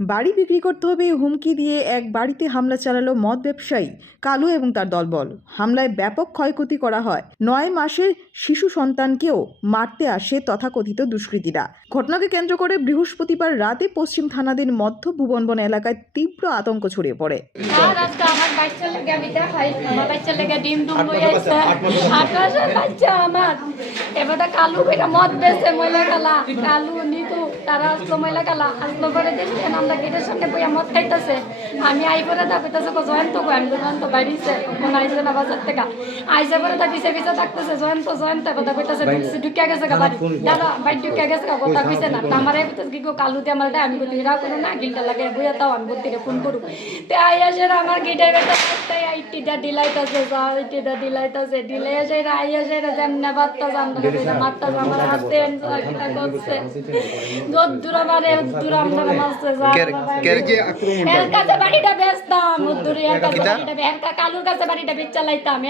বাড়ি বিক্রি করতে হবে হুমকি দিয়ে এক বাড়িতে হামলা চালালো মদ ব্যবসায়ী কালু এবং তার দলবল। হামলায় ব্যাপক ক্ষয়ক্ষতি করা হয়। নয় মাসের শিশু সন্তানকেও মারতে আসে তথাকথিত দুষ্কৃতীরা। ঘটনাকে কেন্দ্র করে বৃহস্পতিবার রাতে পশ্চিম থানাদের মধ্য ভুবনবন এলাকায় তীব্র আতঙ্ক ছড়িয়ে পড়ে। কালু এটা মদ কালা কালু নিতু তারা আসলো ময়লা কালা আসলো পরে দেখছেন আমরা গেটের সামনে বইয়া মদ খাইতেছে। আমি আই পরে দা কইতাছে কো জয়ন্ত কই আমি তো জয়ন্ত বাইরিছে কোন আইছে না বাজার থেকে। আইসে পরে দা পিছে পিছে থাকতেছে জয়ন্ত জয়ন্ত কথা কইতাছে ঢুকছে ঢুকিয়া গেছে গা বাড়ি। দাদা বাড়ি ঢুকিয়া গেছে গা কথা কইছে না। তা আমারে কইতাছে কি গো কালু দিয়ে আমার আমি কই এরা কোনো না গিলটা লাগে বইয়া তাও আমি বত্তিরে ফোন করু। তে আইয়া সে আমার গিটার বেটা তাই আইটিটা দিলাইতাছে যা আইটিটা দিলাইতাছে দিলে সে আইয়া সে যেমনে বাত্তা জানতে না মাত্তা আমার হাতে করছে। দূর দূর আমারে দূর আমরা মারছে যা কে- কে- কে আক্রমণ এর কাছে বাড়িটা বেচতাম দূরে এর কাছে বাড়িটা এর কালুর কাছে বাড়িটা বেচ চালাইতাম